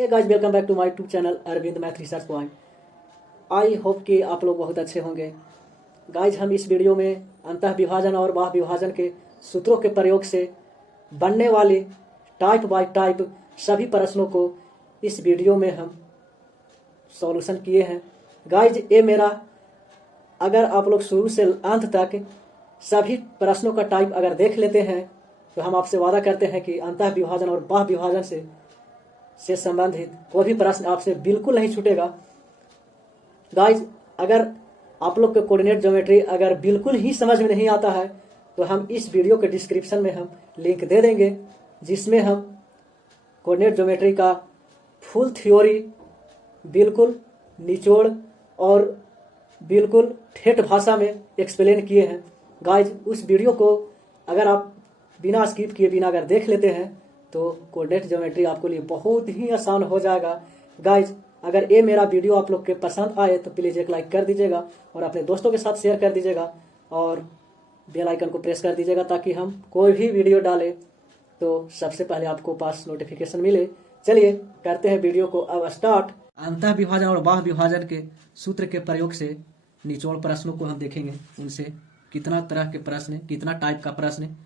Hey guys, welcome back to my YouTube channel Arvind math research point. I hope कि आप लोग बहुत अच्छे होंगे। गाइस, हम इस वीडियो में अंतः विभाजन और बाह्य विभाजन के सूत्रों के प्रयोग से बनने वाले टाइप बाय टाइप सभी प्रश्नों को इस वीडियो में हम सॉल्यूशन किए हैं। गाइस, ये मेरा, अगर आप लोग शुरू से अंत तक सभी प्रश्नों का टाइप अगर देख लेते हैं तो हम आपसे वादा करते हैं कि अंतः विभाजन और बाह्य विभाजन से संबंधित कोई भी प्रश्न आपसे बिल्कुल नहीं छूटेगा। गाइज, अगर आप लोग के कोऑर्डिनेट ज्योमेट्री अगर बिल्कुल ही समझ में नहीं आता है तो हम इस वीडियो के डिस्क्रिप्शन में हम लिंक दे देंगे, जिसमें हम कोऑर्डिनेट ज्योमेट्री का फुल थ्योरी बिल्कुल निचोड़ और बिल्कुल ठेठ भाषा में एक्सप्लेन किए हैं। गाइज, उस वीडियो को अगर आप बिना स्किप किए बिना अगर देख लेते हैं तो कोऑर्डिनेट ज्योमेट्री आपके लिए बहुत ही आसान हो जाएगा। गाइज, अगर ये मेरा वीडियो आप लोग के पसंद आए तो प्लीज़ एक लाइक कर दीजिएगा और अपने दोस्तों के साथ शेयर कर दीजिएगा और बेल आइकन को प्रेस कर दीजिएगा ताकि हम कोई भी वीडियो डालें तो सबसे पहले आपको पास नोटिफिकेशन मिले। चलिए करते हैं वीडियो को अब स्टार्ट। अंतः विभाजन और बाह्य विभाजन के सूत्र के प्रयोग से निचोड़ प्रश्नों को हम देखेंगे। उनसे कितना तरह के प्रश्न, कितना टाइप का प्रश्न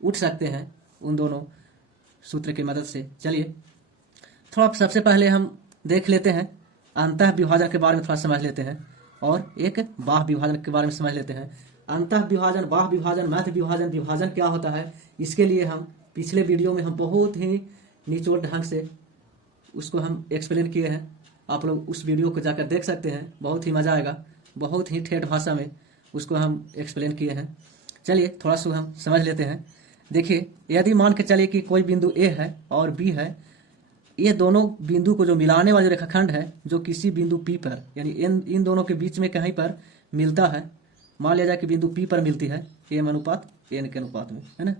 उठ सकते हैं उन दोनों सूत्र की मदद से। चलिए थोड़ा सबसे पहले हम देख लेते हैं अंतः विभाजन के बारे में, थोड़ा समझ लेते हैं और एक बाह्य विभाजन के बारे में समझ लेते हैं। अंतः विभाजन, बाह्य विभाजन, मध्य विभाजन, विभाजन क्या होता है, इसके लिए हम पिछले वीडियो में हम बहुत ही निचोड़ ढंग से उसको हम एक्सप्लेन किए हैं। आप लोग उस वीडियो को जाकर देख सकते हैं, बहुत ही मजा आएगा। बहुत ही ठेठ भाषा में उसको हम एक्सप्लेन किए हैं। चलिए थोड़ा सा हम समझ लेते हैं। देखिए, यदि मान के चलिए कि कोई बिंदु ए है और बी है, ये दोनों बिंदु को जो मिलाने वाला रेखाखंड है जो किसी बिंदु पी पर, यानी इन दोनों के बीच में कहीं पर मिलता है, मान लिया जाए कि बिंदु पी पर मिलती है एम अनुपात एन के अनुपात में, है ना।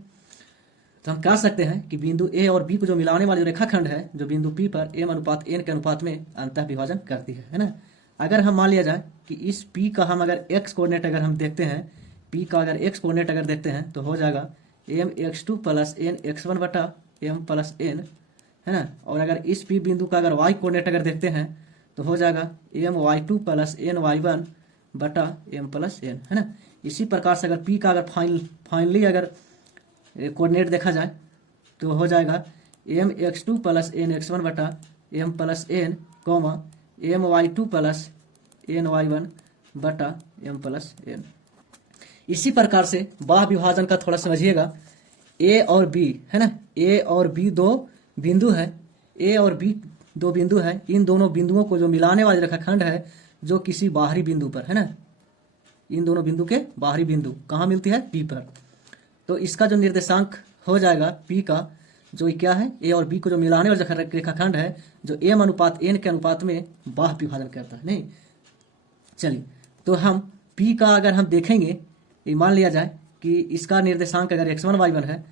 तो हम कह सकते हैं कि बिंदु ए और बी को जो मिलाने वाली रेखाखंड है जो बिंदु पी पर एम अनुपात एन के अनुपात में अंतः विभाजन करती है ना। अगर हम मान लिया जाए कि इस पी का हम अगर एक्स कोऑर्डिनेट अगर हम देखते हैं, पी का अगर एक्स कोऑर्डिनेट अगर देखते हैं तो हो जाएगा M X two plus N X one बटा एम प्लस एन, है ना। और अगर इस पी बिंदु का अगर वाई कोऑर्डिनेट अगर देखते हैं तो हो जाएगा M Y two plus N Y one बटा एम प्लस एन, है ना। इसी प्रकार से अगर पी का अगर फाइनली अगर कोऑर्डिनेट देखा जाए तो हो जाएगा M X two plus N X one बटा M plus N comma M Y two plus N Y one बटा एम प्लस एन। इसी प्रकार से बाह्य विभाजन का थोड़ा समझिएगा। ए और बी, है ना, ए और बी दो बिंदु है, ए और बी दो बिंदु है। इन दोनों बिंदुओं को जो मिलाने वाली रेखाखंड है जो किसी बाहरी बिंदु पर, है ना, इन दोनों बिंदु के बाहरी बिंदु कहाँ मिलती है, पी पर। तो इसका जो निर्देशांक हो जाएगा पी का, जो क्या है, ए और बी को जो मिलाने वाली रेखाखंड है जो एम अनुपात एन के अनुपात में बाह्य विभाजन करता है। नहीं, चलिए तो हम पी का अगर हम देखेंगे, मान लिया जाए कि इसका निर्देशांक अगर x1 y1 है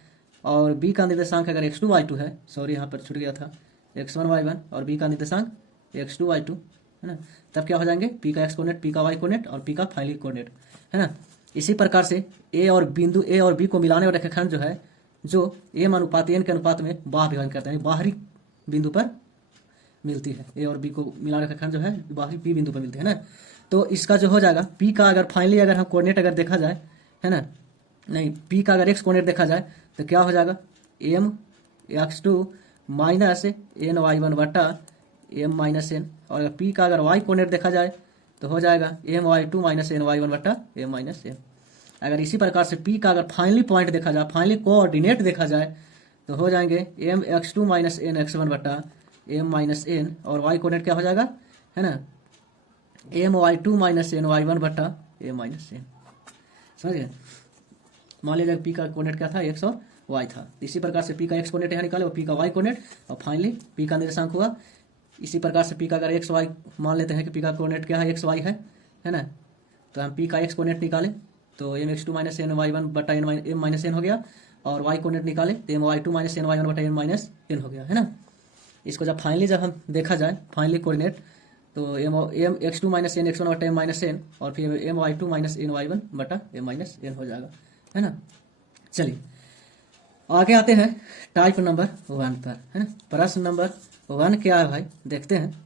और b का निर्देशांक अगर x2 y2 है, सॉरी यहाँ पर छूट गया था, x1 y1 और b का निर्देशांक x2 y2, है ना। तब क्या हो जाएंगे, p का x कोऑर्डिनेट, p का y कोऑर्डिनेट और p का फाइनली कोऑर्डिनेट, है ना। इसी प्रकार से a और बिंदु a और b को मिलाने वाला रेखाखंड जो है जो m अनुपात n के अनुपात में बाह्य विभाजन करता है, बाहरी बिंदु पर मिलती है। ए और बी को मिलाने रेखाखंड जो है बाहरी पी बिंदु पर मिलती है ना। तो इसका जो हो जाएगा पी का अगर फाइनली अगर हम कोऑर्डिनेट अगर देखा जाए, है ना, नहीं, पी का अगर एक्स कोऑर्डिनेट देखा जाए तो क्या हो जाएगा M X two minus N Y one बटा एम माइनस एन। और अगर पी का अगर वाई कोऑर्डिनेट देखा जाए तो हो जाएगा M Y two minus N Y one बटा एम माइनस एन। अगर इसी प्रकार से पी का अगर फाइनली पॉइंट देखा जाए, फाइनली कोऑर्डिनेट देखा जाए तो हो जाएंगे M X two minus N X one बटा एम माइनस एन। और वाई कोऑर्डिनेट क्या हो जाएगा, है ना, M Y two minus N Y one बटा एम माइनस एन। समझिए, मान लीजिए पी का कोऑर्डिनेट क्या था, एक्स और वाई था। इसी प्रकार से पी का एक्स कोऑर्डिनेट यहाँ निकाले और पी का वाई कोऑर्डिनेट और फाइनली पी का निर्देशांक होगा। इसी प्रकार से पी का अगर एक्स वाई मान लेते हैं कि पी का कोऑर्डिनेट क्या है, एक्स वाई है ना, तो हम पी का एक्स कोऑर्डिनेट निकालें तो M X two minus N Y one बटा एम माइनस एन हो गया। और वाई कोऑर्डिनेट निकालें तो M Y two minus N Y one बटा एम माइनस एन हो गया, है ना। इसको जब फाइनली जब हम देखा जाए फाइनली कोऑर्डिनेट तो M X two minus N X one बटा एम माइनस एन और फिर M Y two minus N Y one बटा एम माइनस एन हो जाएगा, है ना। चलिए आगे आते हैं टाइप नंबर 1 पर, है ना। प्रश्न नंबर 1 क्या है भाई, देखते हैं।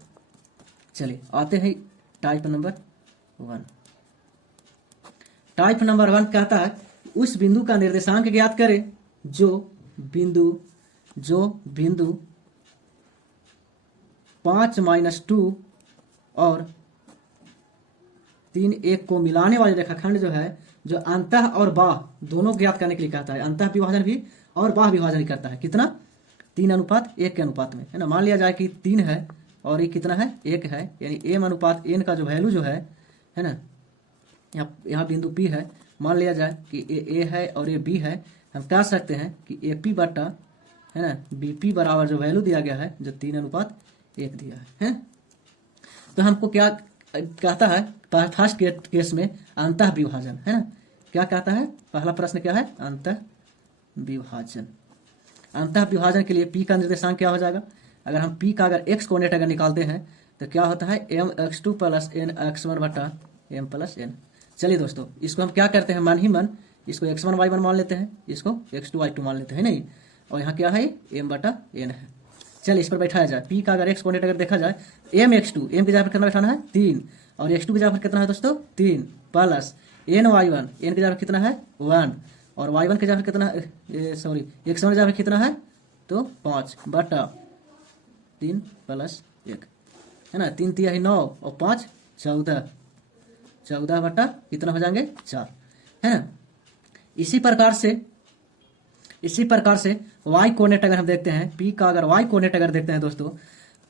चलिए आते हैं टाइप नंबर 1। टाइप नंबर 1 कहता है उस बिंदु का निर्देशांक ज्ञात करें जो बिंदु 5-2 और 3-1 को मिलाने वाले रेखाखंड जो है, जो अंतः और बाह दोनों ज्ञात करने के लिए कहता है। अंतः विभाजन भी और बाह विभाजन भी करता है। कितना? 3:1 के अनुपात में, है ना। मान लिया जाए कि 3 है और ये कितना है, 1 है, यानी m/n का जो वैल्यू जो है ना, यहाँ बिंदु P है। मान लिया जाए कि ए है और ये B है। हम कह सकते हैं कि AP बटा, है ना, BP बराबर जो वैल्यू दिया गया है, जो 3:1 दिया है। तो हमको क्या कहता है, फर्स्ट केस में अंतः विभाजन, है ना। क्या कहता है, पहला प्रश्न क्या है, अंतः विभाजन। अंतः विभाजन के लिए P का निर्देशांक क्या हो जाएगा? अगर हम P का अगर x कोऑर्डिनेट अगर निकालते हैं तो क्या होता है, mx2 + nx1 बटा m + n। चलिए दोस्तों, इसको हम क्या करते हैं, मन ही मन इसको x1 y1 मान लेते हैं, इसको x2 y2 मान लेते हैं, नहीं। और यहाँ क्या है, m/n है। चलिए इस पर बैठाया जाए। P का अगर x कोऑर्डिनेट अगर देखा जाए, mx2, m की जगह पर कितना बैठाना है, 3, और x2 की जगह पर कितना है दोस्तों, 3 प्लस ny1, n की जगह पर कितना है, 1, और y1 की जगह पर कितना है, सॉरी x1 की जगह पर कितना है, तो 5 बटा 3 + 1, है ना। 3 3 9 और 5 14 बटा कितना हो जाएंगे, 4, है ना। इसी प्रकार से y कोऑर्डिनेट अगर हम देखते हैं, P का अगर y कोऑर्डिनेट अगर देखते हैं दोस्तों,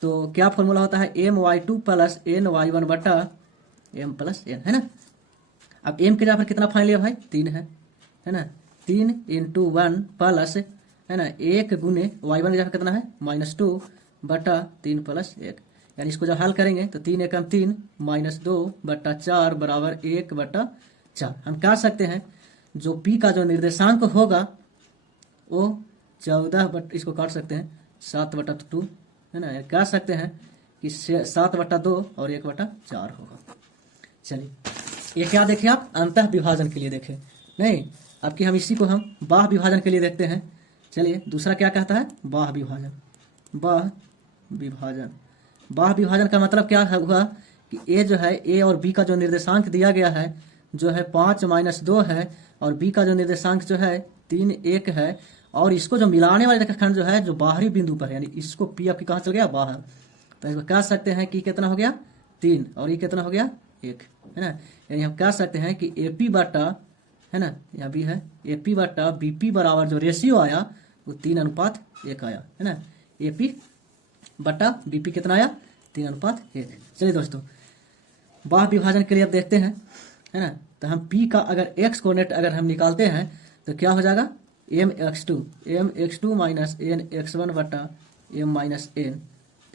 तो क्या फॉर्मूला होता है, my2 + ny1 बटा m + n, है ना। अब m के जगह पर कितना फाइन लिया भाई, 3 है ना। 3 × 1 प्लस, है ना, 1 गुने y1 की जगह कितना है, -2 बटा 3 + 1, यानी इसको जब हल करेंगे तो 3 × 3 -2 बटा 4 बराबर 1/4। हम कह सकते हैं जो P का जो निर्देशांक होगा वो 14 इसको काट सकते हैं 7/2, है ना। कह सकते हैं कि 7/2 और 1/4 होगा। चलिए ये क्या देखें आप, अंतः विभाजन के लिए देखें, नहीं। अब कि हम इसी को हम बाह विभाजन के लिए देखते हैं। चलिए दूसरा क्या कहता है, बाह विभाजन। बाह विभाजन का मतलब क्या हुआ कि ए जो है, ए और बी का जो निर्देशांक दिया गया है जो है 5-2 है, और बी का जो निर्देशांक जो है 3-1 है, और इसको जो मिलाने वाले रेखाखंड जो है, जो बाहरी बिंदु पर, यानी इसको पी आपकी कहाँ चल गया, बाहर। तो इसको कह सकते हैं कि कितना हो गया, 3, और ये कितना हो गया, 1, है ना। यानी हम कह सकते हैं कि AP बटा, है ना, यहाँ भी है, AP बटा BP बराबर जो रेशियो आया वो 3:1 आया, है ना। AP बटा BP कितना आया, 3:1। चलिए दोस्तों, बाह विभाजन के लिए अब देखते हैं, है ना। तो हम P का अगर x कोऑर्डिनेट अगर हम निकालते हैं तो क्या हो जाएगा, mx2 - nx1 बटा m - n।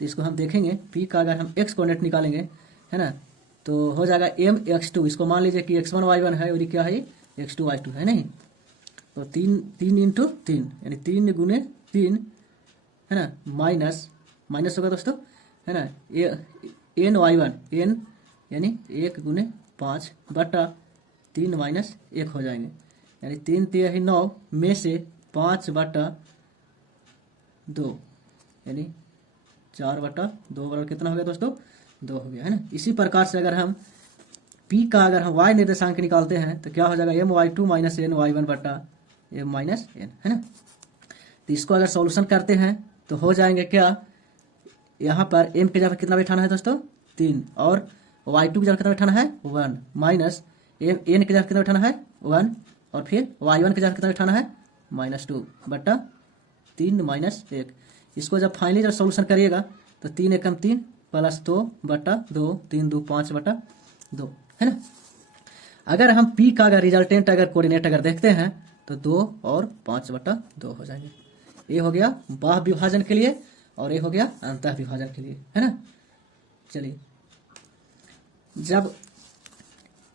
तो इसको हम देखेंगे, P का अगर हम x कोऑर्डिनेट निकालेंगे, है ना, तो हो जाएगा mx2, इसको मान लीजिए कि x1 y1 है और ये क्या है, x2 y2 है, नहीं। तो 3 × 3 यानी 3 गुने 3, है ना, माइनस होगा दोस्तों, है ना, n y1 n यानी 1 गुने 5 बटा 3 - 1 हो जाएंगे, यानी 3 3 9 में से 5/2 यानी 4/2 बराबर कितना हो गया दोस्तों, 2 हो गया, है ना। इसी प्रकार से अगर हम P का अगर हम y निर्देशांक निकालते हैं तो क्या हो जाएगा, my2 - ny1 बटा m - n, है ना। तो इसको अगर सॉल्यूशन करते हैं तो हो जाएंगे क्या, यहाँ पर m की जगह कितना बैठाना है दोस्तों, 3, और y2 की जगह कितना बैठाना है, 1, माइनस n की जगह कितना बैठाना है, 1, और फिर y1 की जगह कितना बैठाना है, -2 बटा 3 - 1। इसको जब फाइनली जब सॉल्यूशन करिएगा तो 3 × 3 + 2 बटा 2, 3 2 5/2, है ना। अगर हम P का अगर रिजल्टेंट अगर कोऑर्डिनेट अगर देखते हैं तो 2 और 5/2 हो जाएंगे। ये हो गया बाह विभाजन के लिए और ये हो गया अंतः विभाजन के लिए, है ना। चलिए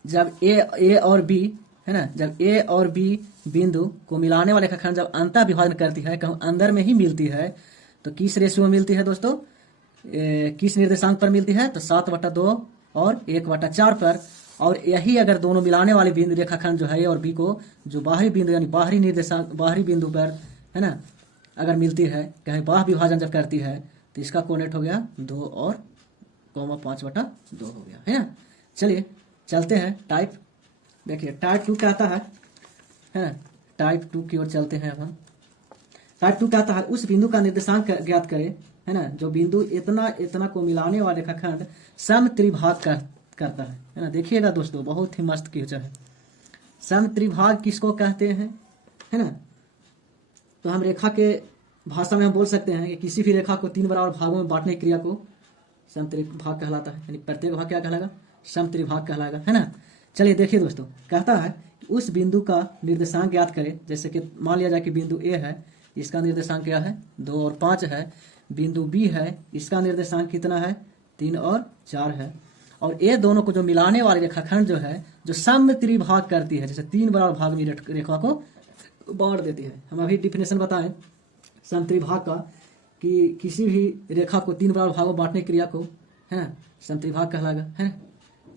जब ए और बी, है ना, जब A और B बिंदु को मिलाने वाले रेखाखंड जब अंतः विभाजन करती है, कहूँ अंदर में ही मिलती है, तो किस रेशियो में मिलती है दोस्तों, किस निर्देशांक पर मिलती है, तो 7/2 और 1/4 पर। और यही अगर दोनों मिलाने वाले बिंदु रेखाखंड जो है A और B को, जो बाहरी बिंदु यानी बाहरी निर्देशांक बाहरी बिंदु पर है ना, अगर मिलती है, कहीं बाह्य विभाजन जब करती है तो इसका कोऑर्डिनेट हो गया 2 और 5/2 हो गया, है ना। चलिए चलते हैं टाइप, देखिए टाइप 2 क्या आता है ना। टाइप 2 की ओर चलते हैं अब हम। टाइप 2 क्या आता है, उस बिंदु का निर्देशांक ज्ञात करें, है ना, जो बिंदु इतना इतना को मिलाने वाले रेखाखंड सम त्रिभाग करता है ना। देखिएगा दोस्तों, बहुत ही मस्त क्वेश्चन है। सम त्रिभाग किसको कहते हैं, है ना। तो हम रेखा के भाषा में हम बोल सकते हैं कि किसी भी रेखा को 3 बराबर भागों में बांटने की क्रिया को सम त्रिभाग कहलाता है, यानी प्रत्येक भाग क्या कहलाएगा, सम त्रिभाग कहलाएगा, है ना। चलिए देखिए दोस्तों, कहता है कि उस बिंदु का निर्देशांक ज्ञात करें। जैसे कि मान लिया जाए कि बिंदु ए है, इसका निर्देशांक क्या है, 2 और 5 है। बिंदु बी है, इसका निर्देशांक कितना है, 3 और 4 है। और ये दोनों को जो मिलाने वाली रेखाखंड जो है, जो सम त्रिभाग करती है, जैसे 3 बराबर भाग में रेखा को बांट देती है। हम अभी डिफिनेशन बताएं सम त्रिभाग का, कि किसी भी रेखा को 3 बराबर भागों में बांटने की क्रिया को, है ना, सम त्रिभाग कहलाएगा, है।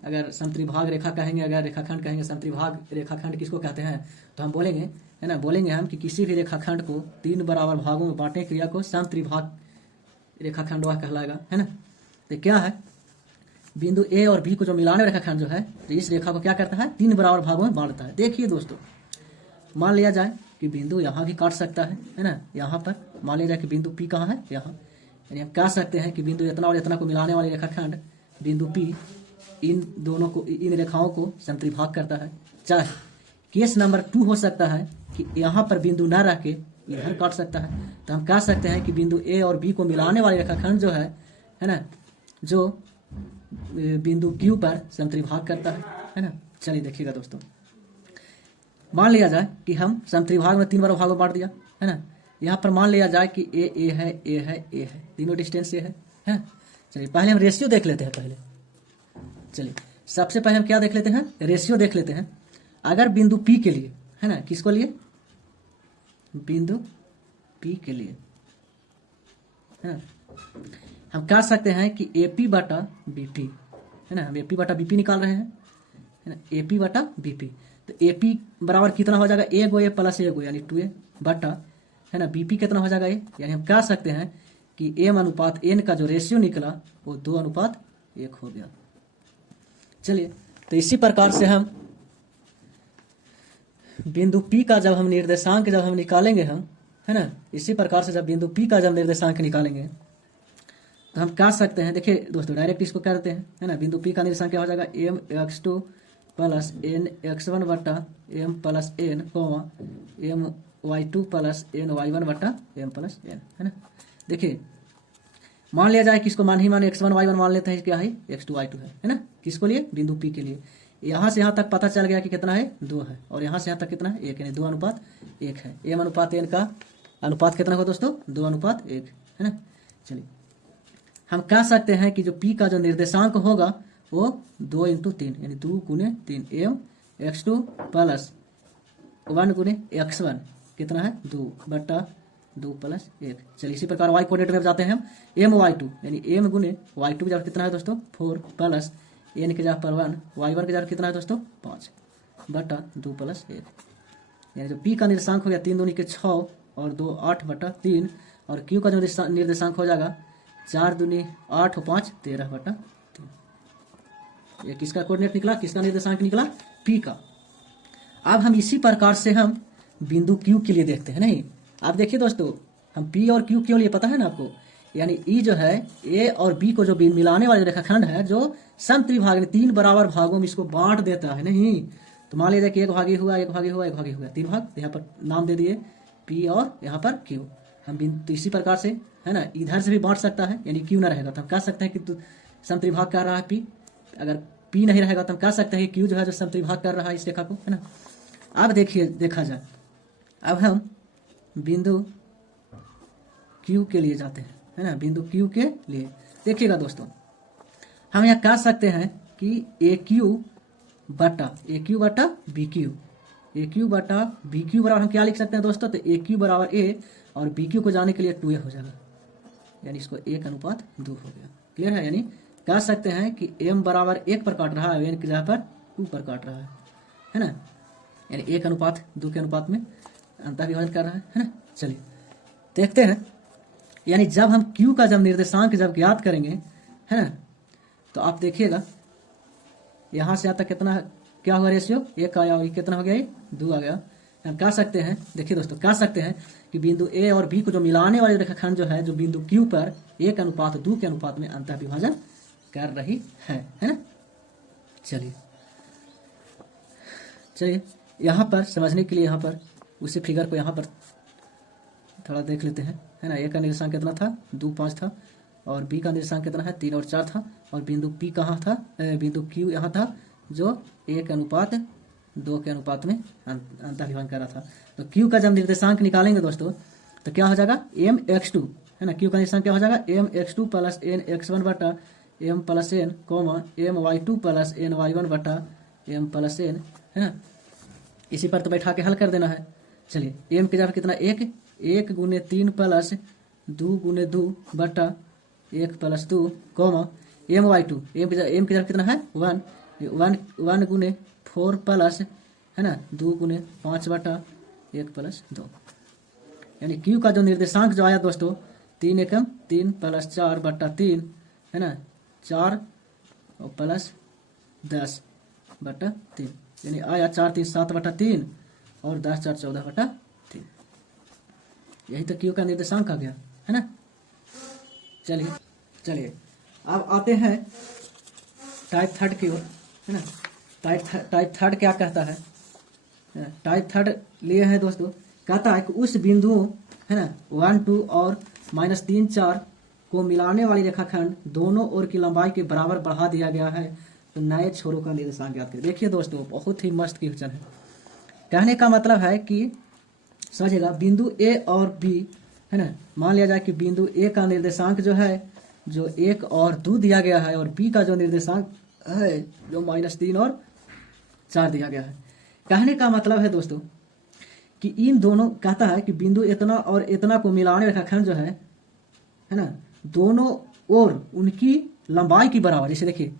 अगर सम त्रिभाग रेखा कहेंगे, अगर रेखाखंड कहेंगे सम त्रिभाग रेखाखंड किसको कहते हैं, तो हम बोलेंगे, है ना, बोलेंगे हम कि किसी भी रेखाखंड को 3 बराबर भागों में बांटने की क्रिया को सम त्रिभाग रेखाखंड वह कहलाएगा, है ना। तो क्या है, बिंदु ए और बी को जो मिलाने रेखाखंड जो है, तो इस रेखा को क्या करता है, 3 बराबर भागों में बांटता है। देखिए दोस्तों, मान लिया जाए कि बिंदु यहाँ भी काट सकता है ना, यहाँ पर मान लिया जाए कि बिंदु पी कहाँ है, यहाँ, यानी हम कह सकते हैं कि बिंदु इतना और इतना को मिलाने वाली रेखाखंड बिंदु पी इन दोनों को, इन रेखाओं को सम त्रिभाग करता है। चाहे केस नंबर 2 हो सकता है कि यहाँ पर बिंदु न रह के इधर काट सकता है, तो हम कह सकते हैं कि बिंदु ए और बी को मिलाने वाली रेखाखंड जो है ना, जो बिंदु क्यू पर सम त्रिभाग करता है ना। चलिए देखिएगा दोस्तों, मान लिया जाए कि हम सम त्रिभाग में 3 बराबर भागों में बांट दिया, है ना। यहाँ पर मान लिया जाए कि ए है, ए है, ए है, तीनों डिस्टेंस ए है। चलिए पहले हम रेशियो देख लेते हैं। पहले चलिए सबसे पहले हम क्या देख लेते हैं, रेशियो देख लेते हैं। अगर बिंदु पी के लिए, है ना, किसको लिए, बिंदु पी के लिए, है ना, हम कह सकते हैं कि AP बटा BP, है ना। हम AP बटा BP निकाल रहे हैं, है ना, AP बटा BP। तो AP बराबर कितना हो जाएगा, ए गो ए प्लस ए गो, यानी 2a बटा, है ना, BP कितना हो जाएगा, यानी हम कह सकते हैं कि m अनुपात n का जो रेशियो निकला वो 2:1 हो गया। चलिए, तो इसी प्रकार से हम बिंदु P का जब हम निर्देशांक जब हम निकालेंगे हम, है ना, इसी प्रकार से जब बिंदु P का जब निर्देशांक निकालेंगे तो हम कह सकते हैं, देखिए दोस्तों डायरेक्ट इसको कह देते हैं, है ना। बिंदु P का निर्देशांक क्या हो जाएगा, mx2 प्लस nx1 बटा m plus n, my2 plus ny1 बटा m प्लस n, है ना। देखिए मान लिया जाए कि इसको मान x1 y1 मान लेते हैं, क्या है, x2 y2 है ना। किसको लिए, बिंदु P के लिए। यहाँ से यहाँ तक पता चल गया कि कितना है, 2 है, और यहाँ से यहाँ तक कितना है, 1, यानी 2:1 है। m अनुपात n का अनुपात कितना होगा दोस्तों, 2:1, है ना। चलिए हम कह सकते हैं कि जो P का जो निर्देशांक होगा वो 2 × 3, यानी 2 × 3 m x2 प्लस 1 × x1 कितना है, 2 बटा 2 प्लस 1। चलिए इसी प्रकार y कोऑर्डिनेट में जाते हैं हम, m y2, यानी m × y2 की जगह कितना है दोस्तों, 4 प्लस n की जगह पर 1, y1 की जगह कितना है दोस्तों, 5 बटा 2 प्लस 1। यानी जो P का निर्देशांक हो गया 3 दूनी के 6 और 2 8 बटा 3, और Q का जो निर्देशांक हो जाएगा 4 दूनी 8 और 5 13 बटा 3। ये किसका कोऑर्डिनेट निकला, किसका निर्देशांक निकला, P का। अब हम इसी प्रकार से हम बिंदु Q के लिए देखते हैं। नहीं, आप देखिए दोस्तों, हम P और Q क्यों लिए पता है ना आपको, यानी E जो है A और B को जो मिलाने वाले रेखाखंड है, जो सम त्रिभाग में 3 बराबर भागों में इसको बांट देता है। नहीं, तो मान लीजिए कि एक भागी हुआ, एक भागी हुआ, एक भागी हुआ, 3 भाग, यहाँ पर नाम दे दिए P और यहाँ पर Q। हम तो इसी प्रकार से, है ना, इधर से भी बांट सकता है, यानी Q ना रहेगा तो हम कह सकते हैं कि सम त्रिभाग कर रहा है P। अगर P नहीं रहेगा तो हम कह सकते हैं कि Q जो है जो सम त्रिभाग कर रहा है इस रेखा को, है ना। अब देखिए, देखा जाए, अब हम बिंदु Q के लिए जाते हैं, है ना। बिंदु Q के लिए देखिएगा दोस्तों, हम यहाँ कह सकते हैं कि AQ बटा BQ, AQ बटा BQ बराबर हम क्या लिख सकते हैं दोस्तों, तो AQ बराबर A और BQ को जाने के लिए 2A हो जाएगा, यानी इसको 1:2 हो गया। क्लियर है, यानी कह सकते हैं कि m बराबर 1 पर काट रहा है, n की जगह पर 2 पर काट रहा है ना, यानी 1:2 के अनुपात में अंतः विभाजन कर रहा है ना। चलिए देखते हैं। यानी जब हम Q का जब निर्देशांक जब ज्ञात करेंगे, है ना, तो आप देखिएगा यहाँ से यहाँ तक कितना क्या हुआ रेशियो, 1 आया, और कितना हो गया, ये 2 आ गया। हम कह सकते हैं, देखिए दोस्तों, कह सकते हैं कि बिंदु ए और बी को जो मिलाने वाली रेखाखंड जो है, जो बिंदु Q पर 1:2 के अनुपात में अंतः विभाजन कर रही है ना। चलिए यहाँ पर समझने के लिए यहाँ पर उसी फिगर को यहाँ पर थोड़ा देख लेते हैं, है ना। ए का निर्देशांक कितना था, 2, 5 था, और बी का निर्देशांक कितना है, 3 और 4 था, और बिंदु P कहाँ था, बिंदु Q यहाँ था, जो 1:2 के अनुपात में अंतः विभाजन कर रहा था। तो Q का जब निर्देशांक निकालेंगे दोस्तों, तो क्या हो जाएगा, mx2, है ना। Q का निर्देशांक क्या हो जाएगा, mx2 प्लस nx1 बटा m plus n, my2 plus ny1 बटा m प्लस n, है ना। इसी पर तो बैठा के हल कर देना है। चलिए m की जगह कितना, 1 गुने 3 प्लस 2 गुने 2 बटा 1 प्लस 2, my2, m की जगह कितना है, 1 गुने 4 प्लस, है ना, 2 गुने 5 बटा 1 प्लस 2। यानी Q का जो निर्देशांक जो आया दोस्तों, 3 एकम 3 प्लस 4 बटा 3, है ना, 4 और प्लस 10 बटा 3, यानी आया 4 3 7 बटा 3 और 10 4 14 बटा 3। यही तो Q का निर्देशांक आ गया, है ना। चलिए अब आते हैं टाइप थर्ड की ओर, है ना। टाइप थर्ड क्या कहता है, टाइप थर्ड लिए है दोस्तों, कहता है कि उस बिंदुओं, है ना, 1 2 और -3 4 को मिलाने वाली रेखाखंड दोनों ओर की लंबाई के बराबर बढ़ा दिया गया है, तो नए छोरों का निर्देशांक ज्ञात करें। देखिए दोस्तों, बहुत ही मस्त क्वेश्चन है। कहने का मतलब है कि समझिएगा, बिंदु ए और बी, है ना, मान लिया जाए कि बिंदु ए का निर्देशांक जो है, जो 1 और 2 दिया गया है, और बी का जो निर्देशांक है, जो -3 और 4 दिया गया है। कहने का मतलब है दोस्तों कि इन दोनों, कहता है कि बिंदु इतना और इतना को मिलाने रेखाखंड जो है ना, दोनों ओर उनकी लंबाई की बराबर। जैसे देखिए,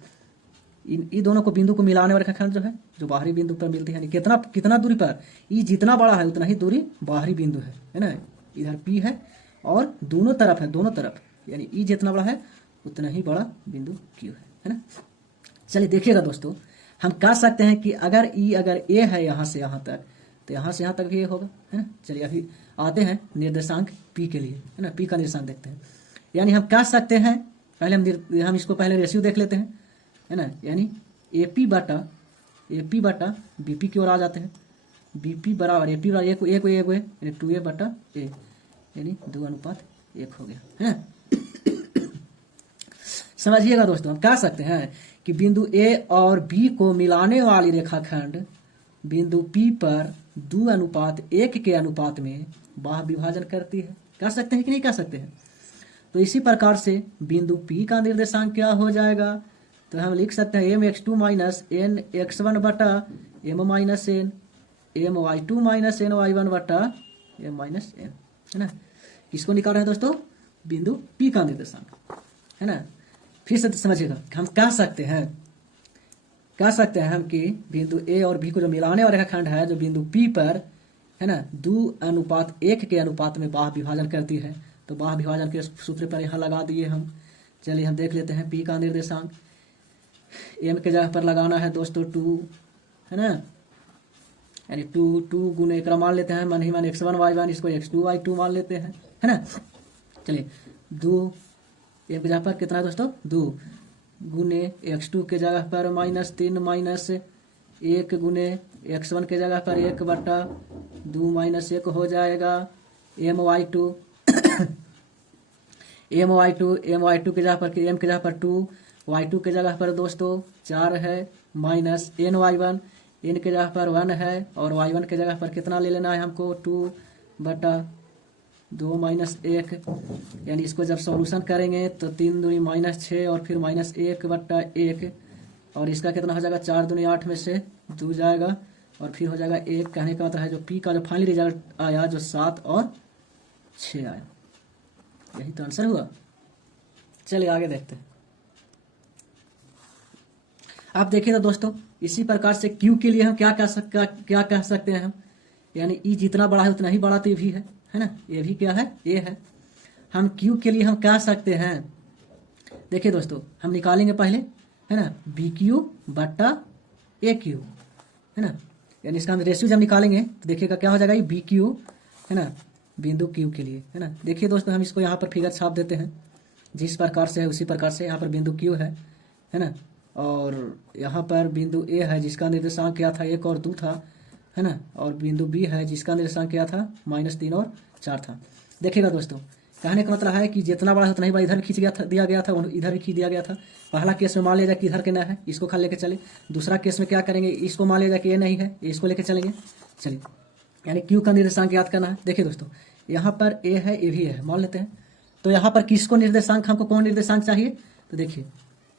इन दोनों को बिंदु को मिलाने वाले रेखाखंड जो है, जो बाहरी बिंदु पर मिलती है, कितना दूरी पर, ये जितना बड़ा है उतना ही दूरी बाहरी बिंदु है ना। इधर P है और दोनों तरफ है, दोनों तरफ, यानी ई जितना बड़ा है उतना ही बड़ा बिंदु Q है ना। चलिए देखिएगा दोस्तों, हम कह सकते हैं कि अगर A है यहाँ से यहाँ तक, तो यहाँ से यहाँ तक भी ये होगा, है ना। चलिए अभी आते हैं निर्देशांक P के लिए, है ना। P का निर्देशांक देखते हैं। यानी हम कह सकते हैं, पहले हम इसको पहले रेशियो देख लेते हैं, है ना। यानी AP बटा BP की ओर आ जाते हैं। BP बराबर AP बराबर एक यानी 2A बटा A, यानी 2:1 हो गया, है ना। समझिएगा दोस्तों, हम कह सकते हैं कि बिंदु A और B को मिलाने वाली रेखाखंड बिंदु P पर 2:1 के अनुपात में बाह्य विभाजन करती है। कह सकते हैं कि नहीं कह सकते हैं। तो इसी प्रकार से बिंदु P का निर्देशांक क्या हो जाएगा, तो हम लिख सकते हैं mx2 माइनस nx1 बटा m minus n, my2 minus ny1 बटा m माइनस n, है ना। किसको निकाल रहे हैं दोस्तों, बिंदु P का निर्देशांक, है ना। फिर से समझिएगा, हम कह सकते हैं हम कि बिंदु A और B को जो मिलाने वाला रेखाखंड है, जो बिंदु P पर, है ना, 2:1 के अनुपात में बाह्य विभाजन करती है। तो बाह्य विभाजन के सूत्र पर यहाँ लगा दिए हम। चलिए हम देख लेते हैं P का निर्देशांक। M के जगह पर लगाना है दोस्तों 2, है ना, यानी 2 गुने एक मान लेते हैं, मन x1 y1, इसको x2 y2 मान लेते हैं, है ना। चलिए 2 M के जगह पर कितना है दोस्तों, 2 गुने x2 के जगह पर -3 माइनस 1 गुने x1 के जगह पर 1 बटा 2 माइनस 1 हो जाएगा my2 के जगह पर m के जगह पर 2, y2 के जगह पर दोस्तों 4 है, माइनस ny1, n के जगह पर 1 है, और y1 के जगह पर कितना ले लेना है हमको, 2 बटा 2 माइनस 1, यानी इसको जब सॉल्यूशन करेंगे तो 3 दूनी -6 और फिर -1 बटा 1, और इसका कितना हो जाएगा, 4 दूनी 8 में से 2 जाएगा और फिर हो जाएगा 1। कहने का मतलब है जो P का जो फाइनल रिजल्ट आया, जो 7 और 6 आया, यही तो आंसर हुआ। चलिए आगे देखते हैं। आप देखिए तो दोस्तों, इसी प्रकार से Q के लिए हम क्या कह सकते हैं हम, यानी E जितना बड़ा है उतना ही बड़ा तो भी है है ना, ये भी क्या है, ए है। हम क्यू के लिए हम क्या सकते हैं, देखिए दोस्तों हम निकालेंगे पहले, है ना, बी क्यू बट्टा ए क्यू, है ना, यानी इसका हम रेशियो जब निकालेंगे तो देखिएगा क्या हो जाएगा, ये बी क्यू, है ना, बिंदु क्यू के लिए, है ना। देखिए दोस्तों हम इसको यहाँ पर फिगर छाप देते हैं, जिस प्रकार से है उसी प्रकार से। यहाँ पर बिंदु क्यू है ना, और यहाँ पर बिंदु ए है जिसका निर्देशांक क्या था, 1 और 2 था, है ना, और बिंदु बी है जिसका निर्देशांक क्या था, -3 और 4 था। देखिएगा दोस्तों कहने का मतलब है कि जितना बड़ा उतना ही बड़ा इधर खींच गया था, दिया गया था, इधर भी खींच दिया गया था। पहला केस में मान लिया जाए कि इधर के ना है, इसको खा लेके चले। दूसरा केस में क्या करेंगे, इसको मान लिया जाए कि ये नहीं है, इसको लेके चलेंगे। चलिए यानी क्यू का निर्देशांक याद करना है। देखिए दोस्तों यहाँ पर ए है, ए भी है, मान लेते हैं। तो यहाँ पर किसको निर्देशांक, हमको कौन निर्देशांक चाहिए, तो देखिए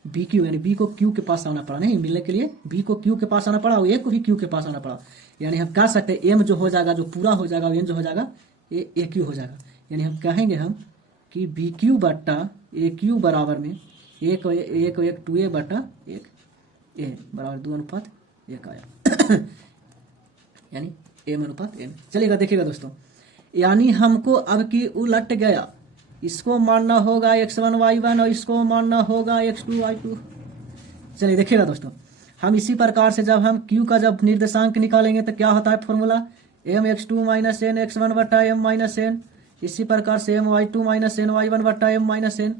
बी क्यू, यानी बी को क्यू के पास आना पड़ा, नहीं मिलने के लिए बी को क्यू के पास आना पड़ा और ए को भी क्यू के पास आना पड़ा। यानी हम कह सकते हैं एम जो हो जाएगा, जो पूरा हो जाएगा, एम जो हो जाएगा ए क्यू हो जाएगा। यानी हम कहेंगे हम कि बी क्यू बट्टा ए क्यू बराबर में 1 2a बट्टा 1 ए बराबर 2:1 आया यानी एम अनुपात एम। चलिएगा देखिएगा दोस्तों, यानी हमको अब की उलट गया, इसको मानना होगा x1 y1 और इसको मानना होगा x2 y2। चलिए देखिएगा दोस्तों, हम इसी प्रकार से जब हम q का जब निर्देशांक निकालेंगे तो क्या होता है फॉर्मूला, mx2 - n x1 बट्टा m - n। इसी प्रकार से my2 - n y1 बट्टा m - n।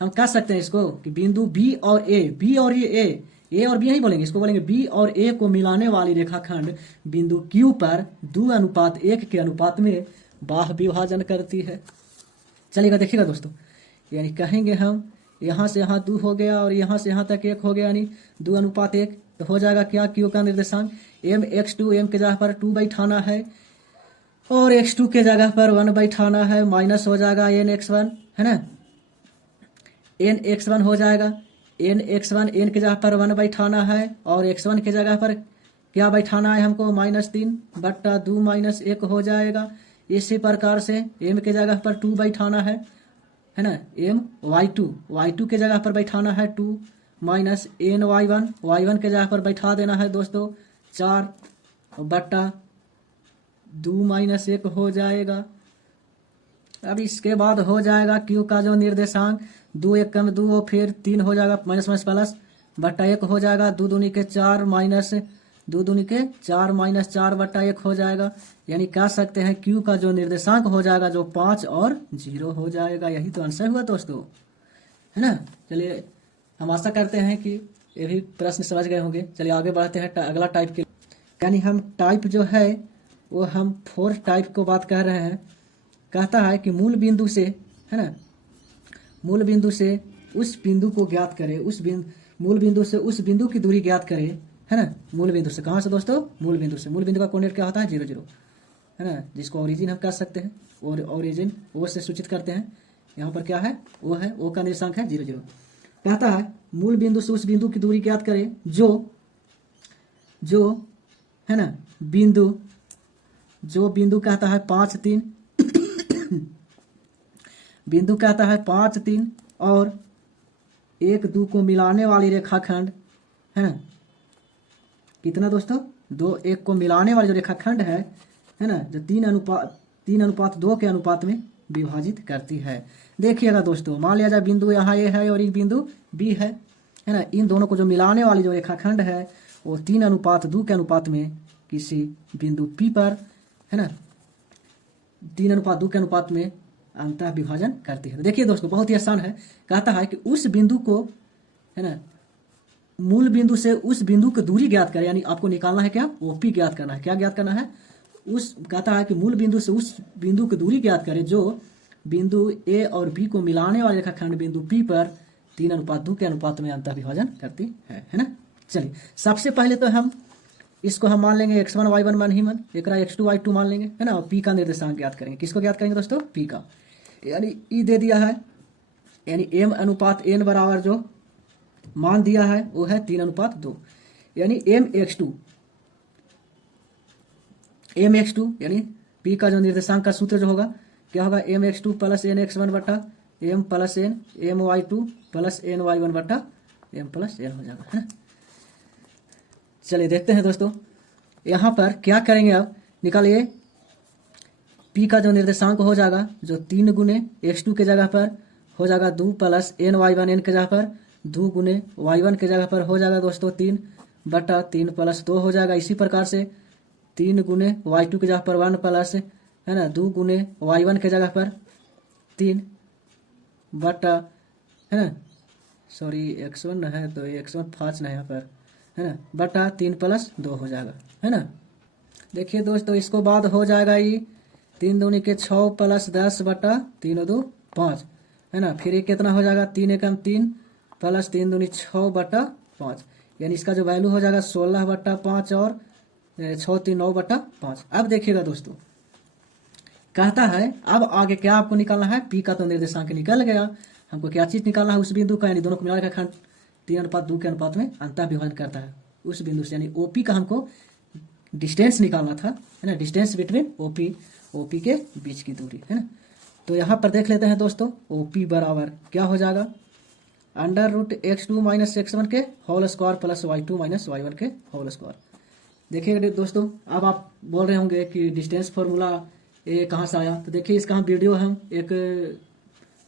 हम कह सकते हैं इसको कि बिंदु बी और ए और बी नहीं बोलेंगे, इसको बोलेंगे बी और ए को मिलाने वाली रेखाखंड बिंदु क्यू पर 2:1 के अनुपात में बाह्य विभाजन करती है। चलिएगा देखिएगा दोस्तों, यानी कहेंगे हम यहाँ से यहाँ 2 हो गया और यहाँ से यहाँ तक 1 हो गया, यानी 2:1। तो हो जाएगा क्या, क्यू का निर्देशांक m x2, m के जगह पर 2 बैठाना है और x2 के जगह पर 1 बैठाना है, माइनस हो जाएगा n x1, है ना, n x1 हो जाएगा, n x1, n के जगह पर 1 बैठाना है और x1 के जगह पर क्या बैठाना है हमको, -3 बट्टा 2 - 1 हो जाएगा। इसी प्रकार से m के जगह पर 2 बैठाना है ना, m y2 के जगह पर बैठाना है 2 माइनस n y1 के जगह पर बैठा देना है दोस्तों 4 बट्टा 2 - 1 हो जाएगा। अब इसके बाद हो जाएगा q का जो निर्देशांक 2 1 कम 2 और फिर 3 हो जाएगा, माइनस प्लस बट्टा 1 हो जाएगा, 2 दूनी के 4 माइनस 2 दूनी के 4 माइनस 4 बट्टा 1 हो जाएगा। यानी कह सकते हैं q का जो निर्देशांक हो जाएगा जो 5 और 0 हो जाएगा। यही तो आंसर हुआ दोस्तों, है ना। चलिए हम आशा करते हैं कि ये भी प्रश्न समझ गए होंगे। चलिए आगे बढ़ते हैं अगला टाइप के, यानी हम टाइप जो है वो हम 4 टाइप को बात कर रहे हैं। कहता है कि मूल बिंदु से, है ना, मूल बिंदु से उस बिंदु को ज्ञात करें, मूल बिंदु से उस बिंदु की दूरी ज्ञात करें, है ना। मूल बिंदु से, कहाँ से दोस्तों, मूल बिंदु से। मूल बिंदु का कोऑर्डिनेट क्या होता है, 0 0, है ना, जिसको ओरिजिन हम कह सकते हैं, और ओरिजिन ओ से सूचित करते हैं। यहाँ पर क्या है, ओ है, ओ का निर्देशांक है 0 0। कहता है मूल बिंदु से उस बिंदु की दूरी ज्ञात करें जो है ना बिंदु कहता है 5 3 बिंदु कहता है 5 3 और 1 2 को मिलाने वाली रेखाखंड है कितना दोस्तों, 2 1 को मिलाने वाली जो रेखाखंड है ना, जो 3:2 के अनुपात में विभाजित करती है। देखिएगा दोस्तों, मान लिया जाए बिंदु यहाँ ए है और एक बिंदु बी है ना, इन दोनों को जो मिलाने वाली जो रेखाखंड है वो 3:2 के अनुपात में किसी बिंदु पी पर, है ना, 3:2 के अनुपात में अंतः विभाजन करती है। देखिए दोस्तों बहुत ही आसान है। कहता है कि उस बिंदु को, है ना, मूल बिंदु से उस बिंदु की दूरी ज्ञात करें, यानी आपको निकालना है क्या, ओपी ज्ञात करना है। क्या ज्ञात करना है, उस कहता है कि मूल बिंदु से उस बिंदु की दूरी ज्ञात करें जो बिंदु ए और बी को मिलाने वाले रेखाखंड बिंदु पी पर 3:2 के अनुपात में अंतः विभाजन करती है ना। चलिए सबसे पहले तो हम इसको हम मान लेंगे x1 y1 मान ही मान, एक x2 y2 मान लेंगे, है ना, और p का निर्देशांक ज्ञात करेंगे। किसको ज्ञात करेंगे दोस्तों, p का, यानी e दे दिया है, यानी m/n बराबर जो मान दिया है वो है 3:2, यानी mx2 यानी p का जो निर्देशांक का सूत्र जो होगा क्या होगा, mx2 + nx1 बटा m + n my2 + ny1 बटा m + n हो जाएगा, है ना। चलिए देखते हैं दोस्तों, यहाँ पर क्या करेंगे, आप निकालिए पी का जो निर्देशांक हो जाएगा जो 3 गुने x2 के जगह पर हो जाएगा 2 plus N Y one, N के जगह पर 2 गुने y1 के जगह पर हो जाएगा दोस्तों 3 बटा 3 प्लस 2 हो जाएगा। इसी प्रकार से 3 गुने y2 के जगह पर 1 प्लस है ना 2 गुने y1 के जगह पर 3 बटा है ना सॉरी x1 है तो x1 5 ना यहाँ पर है ना बटा 3 प्लस 2 हो जाएगा है ना। देखिए दोस्तों इसको बाद हो जाएगा ये 3 दूनी के 6 प्लस 10 बटा 3 2 5 है ना। फिर ये कितना हो जाएगा 3 एकम 3 प्लस 3 दूनी 6 बटा 5 यानी इसका जो वैल्यू हो जाएगा 16 बटा 5 और 6 3 9 बटा 5। अब देखिएगा दोस्तों कहता है अब आगे क्या आपको निकालना है, पी का तो निर्देशांक निकल गया, हमको क्या चीज निकालना है उस बिंदु का, यानी दोनों को मिलाकर खंड 3:2 के अनुपात में अंतः विभाजन करता है उस बिंदु से, यानी ओपी का हमको डिस्टेंस निकालना था है ना, डिस्टेंस बिटवीन ओपी के बीच की दूरी है ना। तो यहाँ पर देख लेते हैं दोस्तों ओपी बराबर क्या हो जाएगा √x2 माइनस x1 के whole square plus y2 minus y1 के होल स्क्वायर। देखिए दोस्तों अब आप बोल रहे होंगे कि डिस्टेंस फॉर्मूला ये कहाँ से आया, तो देखिए इसका हम वीडियो हम एक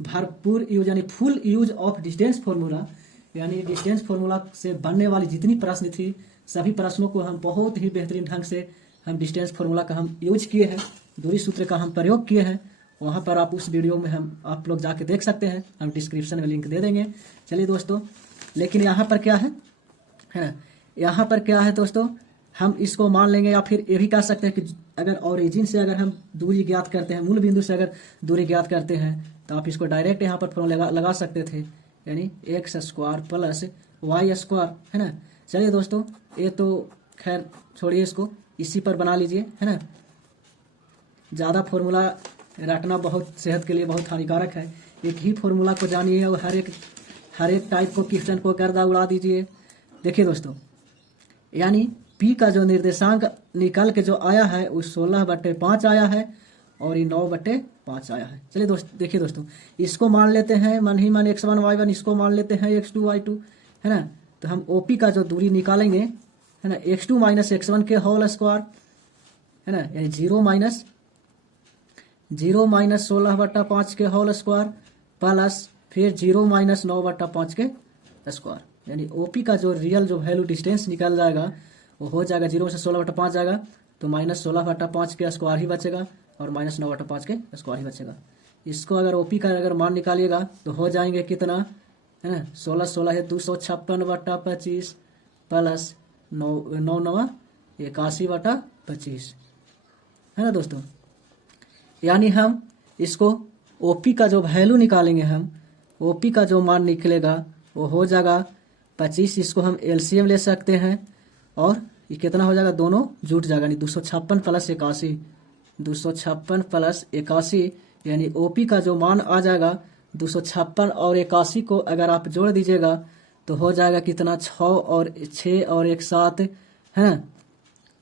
भरपूर यूज यानी full use of distance formula यानी डिस्टेंस फॉर्मूला से बनने वाली जितनी प्रश्न थी सभी प्रश्नों को हम बहुत ही बेहतरीन ढंग से हम डिस्टेंस फॉर्मूला का हम यूज किए हैं, दूरी सूत्र का हम प्रयोग किए हैं। वहाँ पर आप उस वीडियो में हम आप लोग जाके देख सकते हैं, हम डिस्क्रिप्शन में लिंक दे देंगे। चलिए दोस्तों लेकिन यहाँ पर क्या है ना, यहाँ पर क्या है दोस्तों हम इसको मान लेंगे या फिर ये भी कह सकते हैं कि अगर ओरिजिन से अगर हम दूरी ज्ञात करते हैं, मूल बिंदु से अगर दूरी ज्ञात करते हैं तो आप इसको डायरेक्ट यहाँ पर फॉर्मूला लगा सकते थे, यानी x square plus y square है ना। चलिए दोस्तों ये तो खैर छोड़िए, इसको इसी पर बना लीजिए है ना। ज़्यादा फॉर्मूला रटना बहुत सेहत के लिए बहुत हानिकारक है, एक ही फॉर्मूला को जानिए और हर एक टाइप को क्वेश्चन को गर्दा उड़ा दीजिए। देखिए दोस्तों यानी P का जो निर्देशांक निकल के जो आया है वो 16/5 आया है और ये 9/5 आया है। चलिए देखिए दोस्तों इसको मान लेते हैं मन ही मन x1 y1, इसको मान लेते हैं x2 y2 है ना। तो हम OP का जो दूरी निकालेंगे है ना x2 माइनस x1 के होल स्क्वायर है ना, यानी 0 माइनस 16/5 के होल स्क्वायर प्लस फिर 0 माइनस 9/5 के स्क्वायर, यानी ओपी का जो रियल जो वैल्यू डिस्टेंस निकल जाएगा वो हो जाएगा 0 से 16/5 जाएगा तो माइनस 16/5 के स्क्वायर ही बचेगा और माइनस 9/5 के स्क्वायर ही बचेगा। इसको अगर ओपी का अगर मान निकालिएगा तो हो जाएंगे कितना है ना 16 है 256/25 प्लस 9 9 81/25 है ना दोस्तों। यानी हम इसको ओपी का जो वैल्यू निकालेंगे, हम ओपी का जो मान निकलेगा वो हो जाएगा 25। इसको हम एलसीएम ले सकते हैं और ये कितना हो जाएगा दोनों जुट जाएगा, यानी 256 प्लस 81 256 प्लस 81 यानी ओपी का जो मान आ जाएगा 256 और 81 को अगर आप जोड़ दीजिएगा तो हो जाएगा कितना 6 और 6 और 1 7 है ना,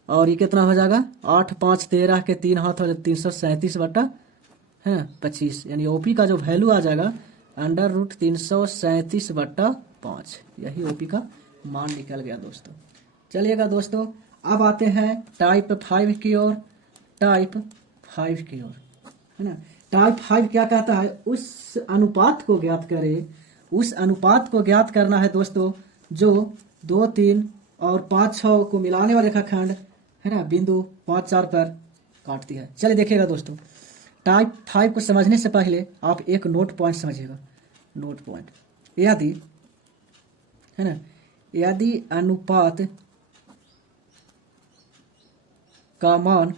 और ये कितना हो जाएगा 8 5 13 के 3 हाथ हो जाए 337/25, यानी ओपी का जो वैल्यू आ जाएगा √337/5, यही ओपी का मान निकल गया दोस्तों। चलिएगा दोस्तों अब आते हैं टाइप 5 की ओर, टाइप 5 की ओर है ना। टाइप 5 क्या कहता है, उस अनुपात को ज्ञात करें, उस अनुपात को ज्ञात करना है दोस्तों जो 2 3 और 5 6 को मिलाने वाले रेखाखंड है ना बिंदु 5 4 पर काटती है। चलिए देखिएगा दोस्तों टाइप 5 को समझने से पहले आप एक नोट पॉइंट समझिएगा, नोट पॉइंट यदि है ना, यदि अनुपात का मान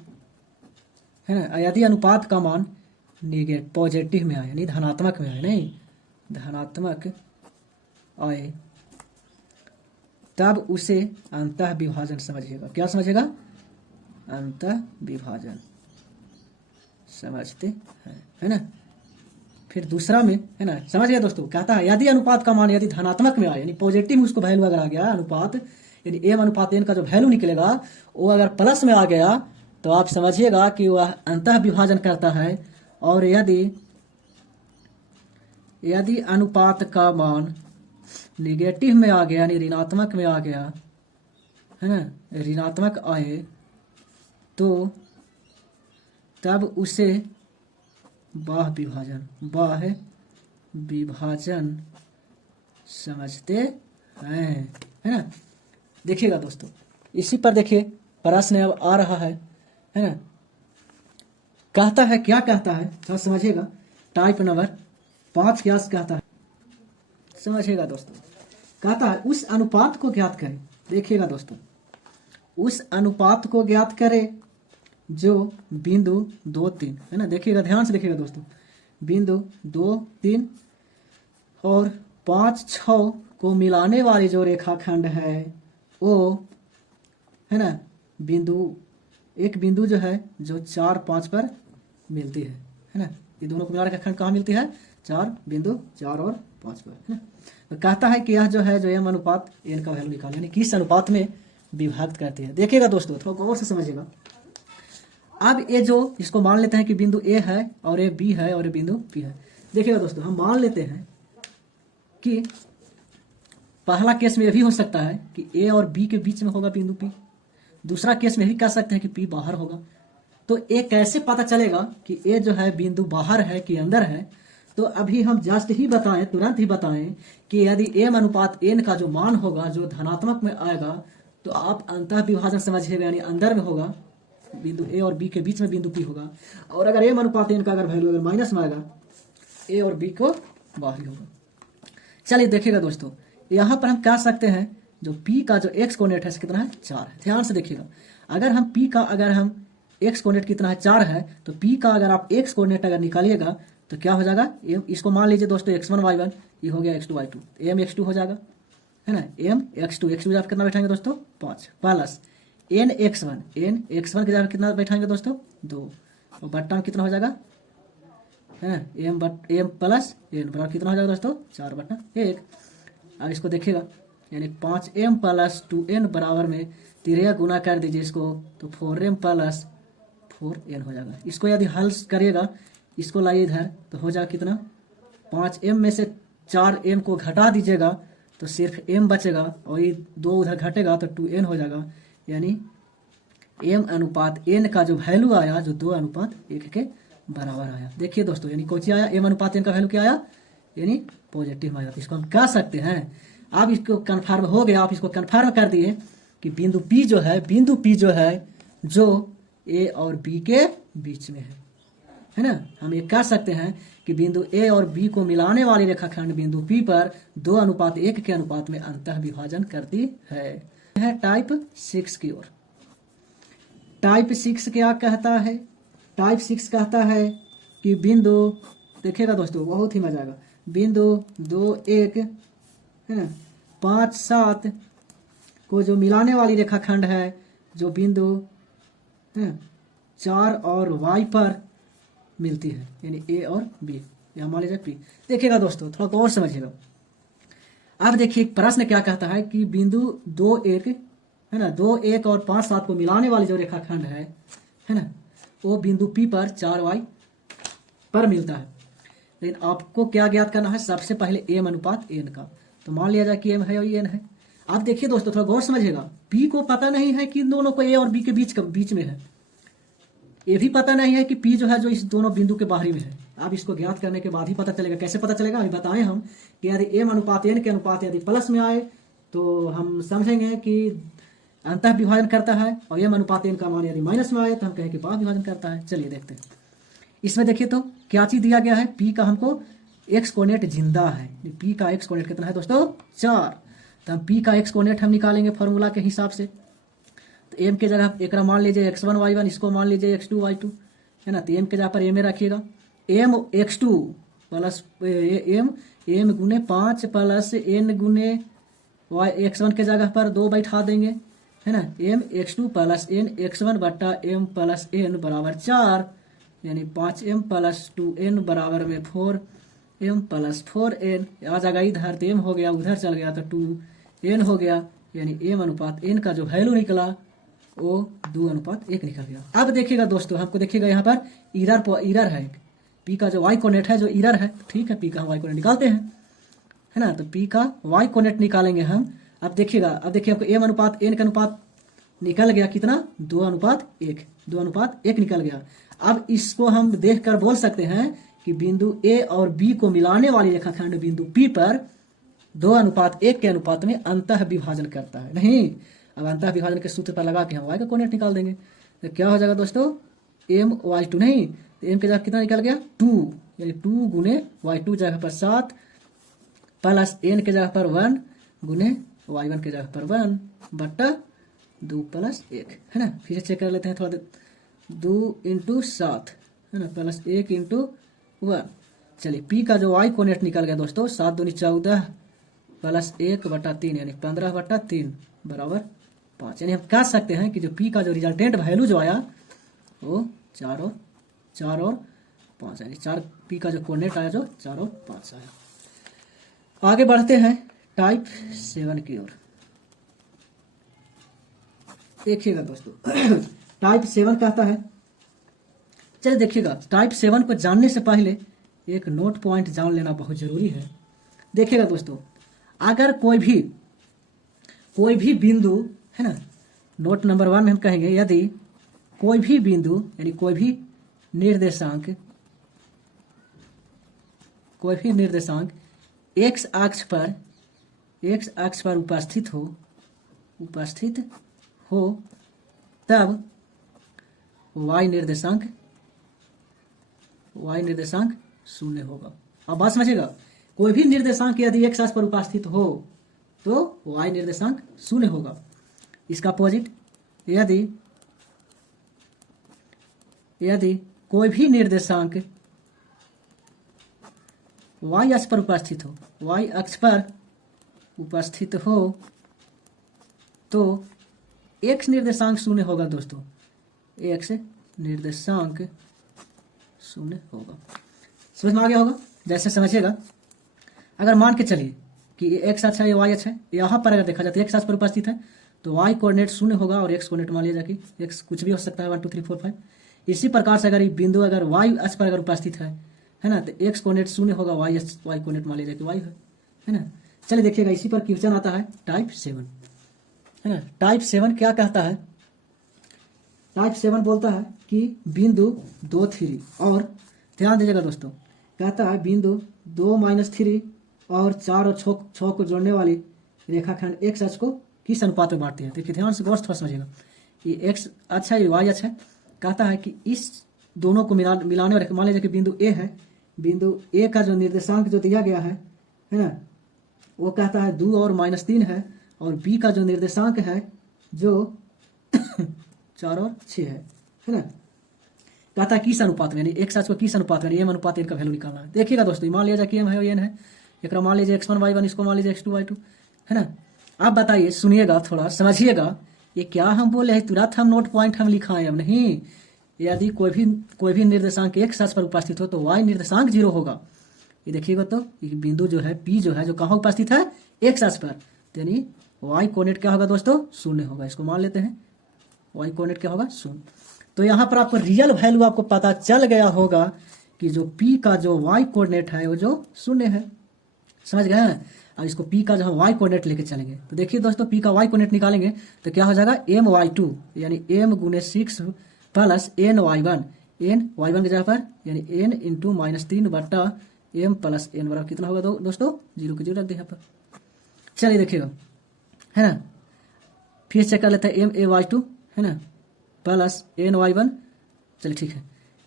है ना, यदि अनुपात का मान पॉजिटिव में आए यानी धनात्मक में आए, नहीं धनात्मक आए तब उसे अंतः विभाजन समझिएगा। क्या समझिएगा, अंतः विभाजन समझते हैं है ना। फिर दूसरा में है ना समझ गया दोस्तों, कहता है यदि अनुपात का मान यदि धनात्मक में आए यानी पॉजिटिव में उसको वैल्यू अगर आ गया अनुपात यानी m अनुपात n का जो वैल्यू निकलेगा वो अगर प्लस में आ गया तो आप समझिएगा कि वह अंतः विभाजन करता है। और यदि अनुपात का मान निगेटिव में आ गया यानी ऋणात्मक में आ गया है ना, ऋणात्मक आए तब उसे बाह्य विभाजन समझते हैं, है ना। देखिएगा दोस्तों, इसी पर देखिए प्रश्न अब आ रहा है ना। कहता है, क्या कहता है थोड़ा समझिएगा। टाइप नंबर 5 क्या कहता है, समझिएगा दोस्तों। कहता है उस अनुपात को ज्ञात करें। देखिएगा दोस्तों, उस अनुपात को ज्ञात करें जो बिंदु 2, 3, है ना। देखिएगा, ध्यान से देखिएगा दोस्तों, बिंदु 2, 3 और 5, 6 को मिलाने वाली जो रेखाखंड है वो, है ना, एक बिंदु जो है जो 4, 5 पर मिलती है ना। ये दोनों को मिला रेखाखंड कहाँ मिलती है? 4 बिंदु 4 और 5 पर, है ना। तो कहता है कि यह जो है जो एम अनुपात एन का वैल्यू निकाल, यानी किस अनुपात में विभाजित करती है। देखिएगा दोस्तों, थोड़ा गौर से समझिएगा। अब ये जो इसको मान लेते हैं कि बिंदु ए है और ये बी है और ये बिंदु पी है। देखिएगा दोस्तों, हम मान लेते हैं कि पहला केस में यह भी हो सकता है कि ए और बी के बीच में होगा बिंदु पी। दूसरा केस में भी कह सकते हैं कि पी बाहर होगा। तो ए कैसे पता चलेगा कि ए जो है बिंदु बाहर है कि अंदर है? तो अभी हम जस्ट ही बताएं, तुरंत ही बताएं कि यदि एम अनुपात एन का जो मान होगा जो धनात्मक में आएगा तो आप अंतः विभाजन समझिएगा, यानी अंदर में होगा, बिंदु ए और बी के बीच में बिंदु पी होगा। और अगर एम अनुपात एन का अगर वैल्यू अगर माइनस में आएगा, ए और बी को बाहरी होगा। चलिए देखिएगा दोस्तों, यहाँ पर हम कह सकते हैं जो पी का जो एक्स कोऑर्डिनेट है कितना है? 4 है। ध्यान से देखिएगा, अगर हम पी का अगर हम एक्स कोऑर्डिनेट कितना है? 4 है। तो पी का अगर आप एक्स कोऑर्डिनेट अगर निकालिएगा तो क्या हो जाएगा? इसको मान लीजिए दोस्तों x1 y1, ये हो गया x2 y2, एम x2 हो जाएगा, है ना। एम x2 आप कितना बैठाएंगे दोस्तों? 5 प्लस एन x1 के जगह कितना बैठाएंगे दोस्तों? 2, और बट्टा में कितना हो जाएगा? है ना, एम प्लस एन बराबर कितना हो जाएगा दोस्तों? 4/1। अब इसको देखिएगा, यानी 5m प्लस 2n बराबर में 13 गुना कर दीजिए इसको, तो 4m प्लस 4n हो जाएगा। इसको यदि हल करिएगा, इसको लाइए इधर, तो हो जाएगा कितना? 5m में से 4m को घटा दीजिएगा तो सिर्फ m बचेगा, और ये 2 उधर घटेगा तो 2n हो जाएगा। यानी m अनुपात n का जो वैल्यू आया जो 2:1 के बराबर आया। देखिए दोस्तों, यानी कौन सी आया? m अनुपात n का वैल्यू क्या आया? यानी पॉजिटिव आया। इसको हम कह सकते हैं, आप इसको कन्फर्म हो गया, आप इसको कन्फर्म कर दिए कि बिंदु P जो है जो A और B के बीच में है ना। हम ये कह सकते हैं कि बिंदु A और B को मिलाने वाली रेखाखंड बिंदु P पर 2:1 के अनुपात में अंतः विभाजन करती है। टाइप 6 की ओर। टाइप 6 क्या कहता है? टाइप 6 कहता है कि बिंदु, देखिएगा दोस्तों, बहुत ही मजा आएगा, बिंदु 2, 1, है ना, 5, 7 को जो मिलाने वाली रेखाखंड है जो बिंदु 4 और y पर मिलती है, यानी a और b, या मान लीजिए p। देखिएगा दोस्तों, थोड़ा गौर समझिएगा। अब देखिए प्रश्न क्या कहता है कि बिंदु 2, 1, है ना, 2, 1 और 5, 7 को मिलाने वाली जो रेखाखंड है ना, वो बिंदु p पर 4y पर मिलता है। लेकिन आपको क्या ज्ञात करना है? सबसे पहले m अनुपात n का। तो मान लिया जाए कि m है और n है। आप देखिए दोस्तों, थोड़ा गौर समझिएगा, p को पता नहीं है कि इन दोनों को a और b के बीच में है। ये भी पता नहीं है कि p जो है जो इस दोनों बिंदु के बाहरी में है। अब इसको ज्ञात करने के बाद ही पता चलेगा। कैसे पता चलेगा? अभी बताएं हम कि यदि m अनुपात n के अनुपात यदि प्लस में आए तो हम समझेंगे कि अंतः विभाजन करता है, और m अनुपात n का मान यदि माइनस में आए तो हम कहें कि बाह्य विभाजन करता है। चलिए देखते हैं। इसमें देखिए तो क्या चीज दिया गया है? p का हमको एक्स कोऑर्डिनेट जिंदा है। p का एक्स कोऑर्डिनेट कितना है दोस्तों? 4। तो हम p का एक्स कोऑर्डिनेट हम निकालेंगे फॉर्मूला के हिसाब से। तो m के जगह एक मान लीजिए x1 y1, इसको मान लीजिए x2 y2, है ना। तो m के जगह पर m रखिएगा, m x2 प्लस m गुने 5 प्लस n गुने x1 के जगह पर 2 बैठा देंगे, है ना। m x2 plus n x1 बट्टा m प्लस n बराबर 4, यानी 5m प्लस 2n बराबर में 4m प्लस 4n आ जाएगा इधर, तो m हो गया, उधर चल गया तो 2n हो गया। यानी m अनुपात n का जो वैल्यू निकला वो 2:1 निकल गया। अब देखिएगा दोस्तों, हमको देखिएगा यहाँ पर इरर है, p का जो y कोऑर्डिनेट है जो इरर है, ठीक है, p का हम y कोऑर्डिनेट निकालते हैं, है ना। तो p का y कोऑर्डिनेट निकालेंगे हम। अब देखिएगा, अब देखिए आपको m अनुपात n का अनुपात निकल गया कितना? 2:1। 2:1 निकल गया। अब इसको हम देखकर बोल सकते हैं कि बिंदु ए और बी को मिलाने वाली रेखाखंड बिंदु पी पर 2:1 के अनुपात में अंतः विभाजन करता है। नहीं, अब अंतः विभाजन के सूत्र पर लगा के हम y का कोऑर्डिनेट निकाल देंगे। तो क्या हो जाएगा दोस्तों, my2 नहीं, तो m के जगह कितना निकल गया 2, यानी 2 गुने y2 जगह पर 7 प्लस n के जगह पर 1 गुने y1 के जगह पर 1 बट्टा 2 + 1 है ना। फिर से चेक कर लेते हैं थोड़ा देर, 2 × 7 है ना प्लस 1 × 1। चलिए p का जो y कोऑर्डिनेट निकल गया दोस्तों 7 दूनी 14 प्लस 1/3 यानी 15/3 बराबर 5। यानी हम कह सकते हैं कि जो p का जो रिजल्टेंट वैल्यू जो आया वो 4 और 5, यानी 4 p का जो कोऑर्डिनेट आया जो 4 और 5 आया। आगे बढ़ते हैं टाइप 7 की ओर। देखिएगा दोस्तों टाइप 7 कहता है, चलिए देखिएगा टाइप 7 को जानने से पहले एक नोट पॉइंट जान लेना बहुत जरूरी है। देखिएगा दोस्तों, अगर कोई भी बिंदु है ना, नोट नंबर 1 में हम कहेंगे यदि कोई भी बिंदु यानी कोई भी निर्देशांक x अक्ष पर उपस्थित हो तब y निर्देशांक 0 होगा। अब बात समझिएगा, कोई भी निर्देशांक यदि x अक्ष पर उपस्थित हो तो y निर्देशांक 0 होगा। इसका अपोजिट यदि कोई भी निर्देशांक y अक्ष पर उपस्थित हो तो x निर्देशांक 0 होगा दोस्तों, x निर्देशांक 0 होगा। समझ में आ गया होगा। जैसे समझिएगा, अगर मान के चलिए कि x अक्ष है या y अक्ष है, यहाँ पर अगर देखा जाए तो x अक्ष पर उपस्थित है तो y कोऑर्डिनेट 0 होगा और x कोऑर्डिनेट मान लिया जाए कि x कुछ भी हो सकता है 1 2 3 4 5। इसी प्रकार से अगर ये बिंदु अगर y अक्ष पर अगर उपस्थित है ना, तो x कोऑर्डिनेट 0 होगा, y कोऑर्डिनेट मान लिया जाए कि y है ना। चलिए देखिएगा, इसी पर क्वेश्चन आता है टाइप 7 है ना। टाइप 7 क्या कहता है, टाइप 7 बोलता है कि बिंदु 2 3 और ध्यान दीजिएगा दोस्तों, कहता है बिंदु 2 - 3 और 4 और 6 को जोड़ने वाली रेखाखंड x अक्ष को किस अनुपात में बांटती है। देखिए ध्यान से गौर से थोड़ा समझिएगा, ये x अक्ष है, ये y अक्ष है। कहता है कि इस दोनों को मिलाने वाले, मान लीजिए कि बिंदु a है, बिंदु a का जो निर्देशांक जो दिया गया है ना, वो कहता है 2 और -3 है, और b का जो निर्देशांक है जो 4 और 6 है ना। कहता है किस अनुपात में, यानी x अक्ष को किस अनुपात में, m अनुपात n का वैल्यू निकालना है। देखिएगा दोस्तों, मान लिया जाए कि m है n है, एक मान लीजिए x1 y1, इसको मान लीजिए x2 y2 है ना। आप बताइए, सुनिएगा थोड़ा समझिएगा, ये क्या हम बोले हैं, तुरंत हम नोट पॉइंट हम लिखाएं अब नहीं। यदि कोई भी निर्देशांक x अक्ष पर उपस्थित हो तो y निर्देशांक 0 होगा। ये देखिएगा तो ये बिंदु जो है p जो है जो कहाँ उपस्थित है, x अक्ष पर, यानी y कोऑर्डिनेट क्या होगा दोस्तों 0 होगा। इसको मान लेते हैं, y कोऑर्डिनेट क्या होगा 0। तो यहाँ पर आपको रियल वैल्यू आपको पता चल गया होगा कि जो p का जो y कोऑर्डिनेट है वो जो 0 है। समझ गए हैं। अब इसको p का जो हम y कोऑर्डिनेट लेके चलेंगे तो देखिए दोस्तों, p का y कोऑर्डिनेट निकालेंगे तो क्या हो जाएगा my2 यानी m गुने 6 प्लस ny1, n y1 की जगह पर यानी n × -3 बट्टा m प्लस n बराबर कितना होगा दोस्तों 0 के 0 रख दे यहाँ पर। चलिए देखिएगा है ना, फिर चेक कर लेते हैं my2 है ना प्लस ny1। चलिए ठीक है,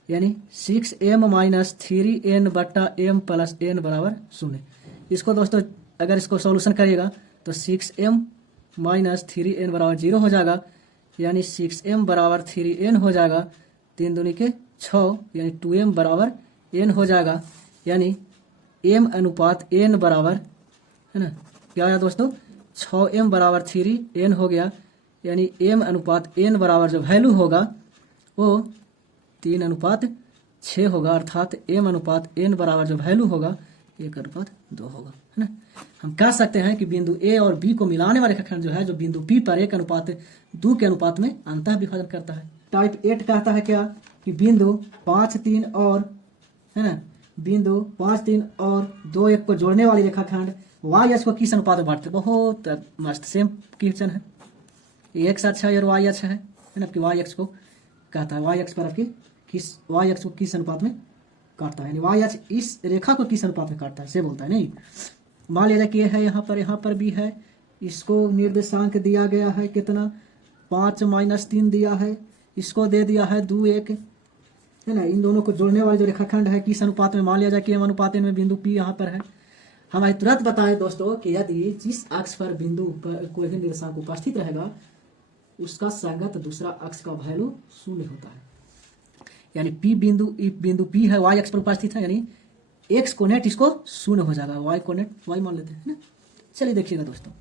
यानी 6m - 3n बट्टा m प्लस n बराबर 0। इसको दोस्तों अगर इसको सॉल्यूशन करिएगा तो 6m - 3n बराबर 0 हो जाएगा, यानी 6m बराबर 3n हो जाएगा, 3 दूनी के 6 यानी 2m बराबर n हो जाएगा, यानी m अनुपात n बराबर है ना क्या आया दोस्तों 6m बराबर 3n हो गया, यानी m अनुपात n बराबर जो वैल्यू होगा वो 3:6 होगा, अर्थात m अनुपात n बराबर जो वैल्यू होगा 1:2 होगा है ना। हम कह सकते हैं कि बिंदु a और b को मिलाने वाला रेखाखंड जो है जो बिंदु p पर 1:2 के अनुपात में अंतः विभाजन करता है। टाइप 8 कहता है क्या कि बिंदु 5 3 और है ना, बिंदु 5 3 और 2 1 को जोड़ने वाली रेखाखंड y अक्ष को किस अनुपात में बांटते। बहुत मस्त सेम क्वेश्चन है, x अक्ष है और y अक्ष है ना कि y अक्ष को कहता है, वाई अक्ष पर आपकी किस वाई अक्ष को किस अनुपात में काटता है, यानी वाई अक्ष इस रेखा को किस अनुपात में काटता है से बोलता है। नहीं, मान लिया जाए कि ये है, यहाँ पर भी है, इसको निर्देशांक दिया गया है कितना 5-3 दिया है, इसको दे दिया है 2-1, है ना। इन दोनों को जोड़ने वाले जो रेखाखंड है किस अनुपात में, मान लिया जाए कि एम अनुपात में बिंदु पी यहाँ पर है। हमें तुरंत बताएं दोस्तों कि यदि जिस अक्ष पर बिंदु पर कोई भी निर्देशांक उपस्थित रहेगा उसका संगत दूसरा अक्ष का वैल्यू 0 होता है, यानी पी बिंदु पी है, वाई अक्ष पर उपस्थित है, यानी एक्स कोनेट इसको 0 हो जाएगा, वाई कोनेट वाई मान लेते हैं ना। चलिए देखिएगा दोस्तों,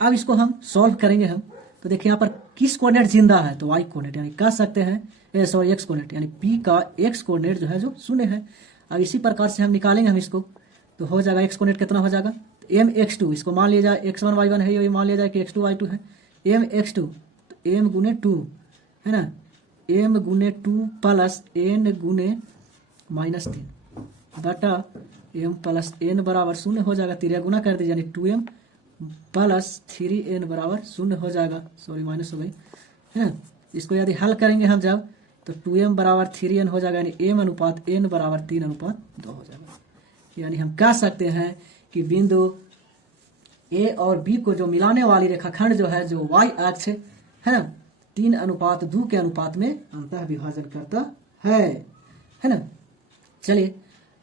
अब इसको हम सॉल्व करेंगे हम, तो देखिए यहाँ पर किस कोऑर्डिनेट जिंदा है, तो वाई कोऑर्डिनेट, यानी कह सकते हैं सॉरी एक्स कोऑर्डिनेट, यानी पी का एक्स कोऑर्डिनेट जो है जो 0 है। अब इसी प्रकार से हम निकालेंगे हम इसको, तो हो जाएगा एक्स कोऑर्डिनेट कितना हो जाएगा, एम एक्स टू, इसको मान लिया जाए x1 y1 है, ये मान लिया जाए कि x2 y2 है, एम एक्स टू तो एम गुने 2 है ना, एम गुने 2 प्लस एन गुने -3 बटा एम प्लस एन बराबर 0 हो जाएगा, 3 गुना कर दीजिए, यानी 2m प्लस 3n बराबर 0 हो जाएगा, सॉरी माइनस हो गई है ना। इसको यदि हल करेंगे हम जब, तो 2m बराबर 3n हो जाएगा, यानी m अनुपात n बराबर 3:2 हो जाएगा। यानी हम कह सकते हैं कि बिंदु a और b को जो मिलाने वाली रेखाखंड जो है जो y अक्ष है ना, 3:2 के अनुपात में अंतः विभाजन करता है ना। चलिए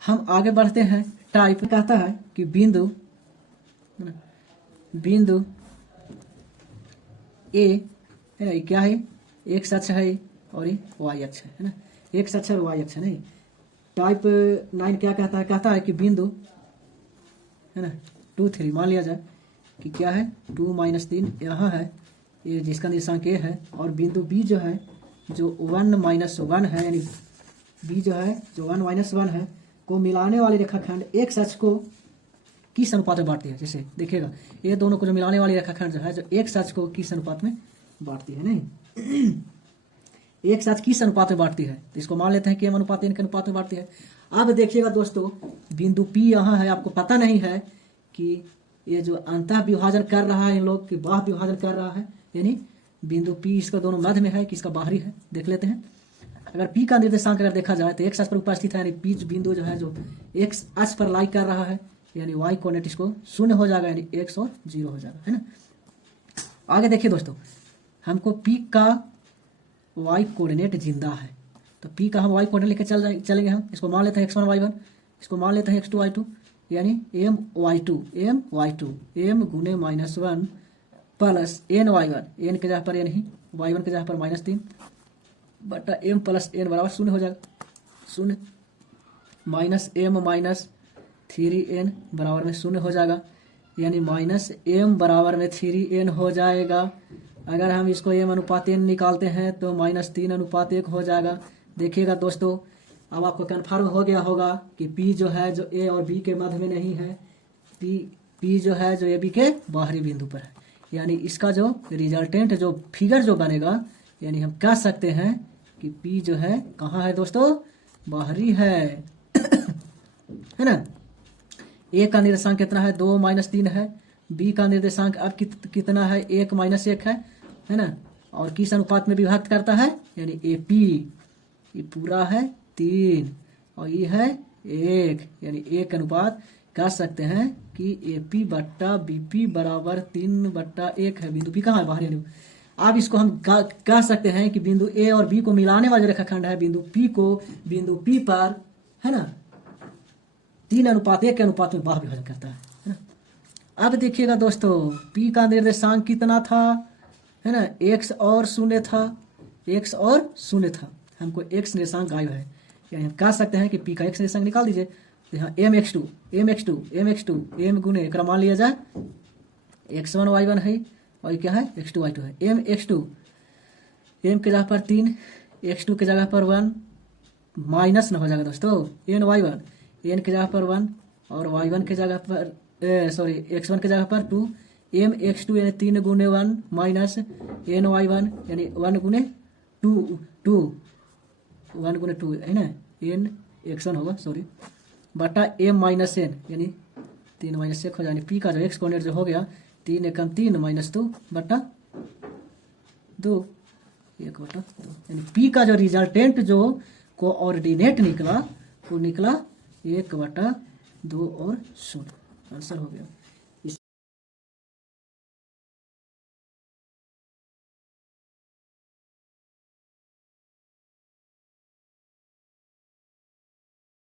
हम आगे बढ़ते हैं। टाइप कहता है कि बिंदु ए है ना, ये क्या है, एक्स अक्ष है और ये वाई अक्ष है ना, एक्स अक्ष और वाई अक्ष है। नहीं, टाइप 9 क्या कहता है, कहता है कि बिंदु है ना 2-3 मान लिया जाए कि क्या है 2-3 यहाँ है, ये जिसका निर्देशांक ए है, और बिंदु बी जो है जो 1-1 है, यानी बी जो है जो 1-1 है को मिलाने वाली रेखाखंड एक्स अक्ष को किस अनुपात में बांटती है। जैसे देखिएगा ये दोनों को जो मिलाने वाली रेखाखंड जो है जो एक्स अक्ष को किस अनुपात में बांटती है, नहीं एक्स अक्ष किस अनुपात में बांटती है, तो इसको मान लेते हैं कि एम अनुपात एन के अनुपात में बांटती है। अब देखिएगा दोस्तों, बिंदु पी यहाँ है, आपको पता नहीं है कि ये जो अंतः विभाजन कर रहा है इन लोग की बाह्य विभाजन कर रहा है, यानी बिंदु पी इसका दोनों मध्य में है कि इसका बाहरी है, देख लेते हैं। अगर पी का निर्देशांक अगर देखा जाए तो एक्स अक्ष पर उपस्थित है, यानी पी बिंदु जो है जो एक्स अक्ष पर लाई कर रहा है, यानी वाई कोऑर्डिनेट इसको 0 हो जाएगा, यानी x और 0 हो जाएगा, है ना। आगे देखिए दोस्तों, हमको p का y कोऑर्डिनेट जिंदा है, तो p का हम y कोऑर्डिनेट लेके चलेंगे हम, इसको मान लेते हैं x1 y1, इसको मान लेते हैं x2 y2, यानी m y2 m गुने -1 प्लस n y1, n के जगह पर n ही, y1 के जगह पर -3 बटा m प्लस n बराबर 0 हो जाएगा, 0 -m -3n बराबर में 0 हो जाएगा, यानी -m बराबर में 3n हो जाएगा। अगर हम इसको m अनुपात n निकालते हैं तो -3:1 हो जाएगा। देखिएगा दोस्तों, अब आपको कन्फर्म हो गया होगा कि p जो है जो a और b के मध्य में नहीं है, p जो है जो a b के बाहरी बिंदु पर है, यानी इसका जो रिजल्टेंट जो फिगर जो बनेगा, यानी हम कह सकते हैं कि p जो है कहाँ है दोस्तों, बाहरी है ना। ए का निर्देशांक कितना है, 2-3 है, बी का निर्देशांक अब कितना है, 1-1 है ना, और किस अनुपात में विभक्त करता है, यानी ए पी, ये पूरा है 3 और ये है 1, यानी 1 अनुपात कह सकते हैं कि ए पी बट्टा बी पी बराबर 3/1 है। बिंदु पी कहाँ है, बाहरी। अब इसको हम कह सकते हैं कि बिंदु ए और बी को मिलाने वाला रेखाखंड है, बिंदु पी को बिंदु पी पर है ना 3:1 के अनुपात में बाह्य विभाजन करता है ना। अब देखिएगा दोस्तों, p का निर्देशांक कितना था, है ना, x और 0 था, x और 0 था, हमको x निर्देशांक गायब है, यानी हम कह सकते हैं कि p का x निर्देशांक निकाल दीजिए। तो यहाँ mx2 m गुने एक मान लिया जाए x1 y1 है और ये क्या है x2 y2 है, mx2 m के जगह पर 3, x2 के जगह पर 1 माइनस न हो जाएगा दोस्तों, n y1 n के जगह पर 1 और y1 के जगह पर x1 के जगह पर 2, m x2 यानी 3 गुने 1 माइनस n y1 यानी 1 गुने 2 है ना, n x1 होगा सॉरी, बटा m माइनस n यानी 3 - 1 हो जाए, p का जो x कोऑर्डिनेट जो हो गया 3 × 3 -2 बटा 2, 1/2, यानी पी का जो रिजल्टेंट जो कोऑर्डिनेट निकला वो निकला 1/2 और 0। आंसर हो गया।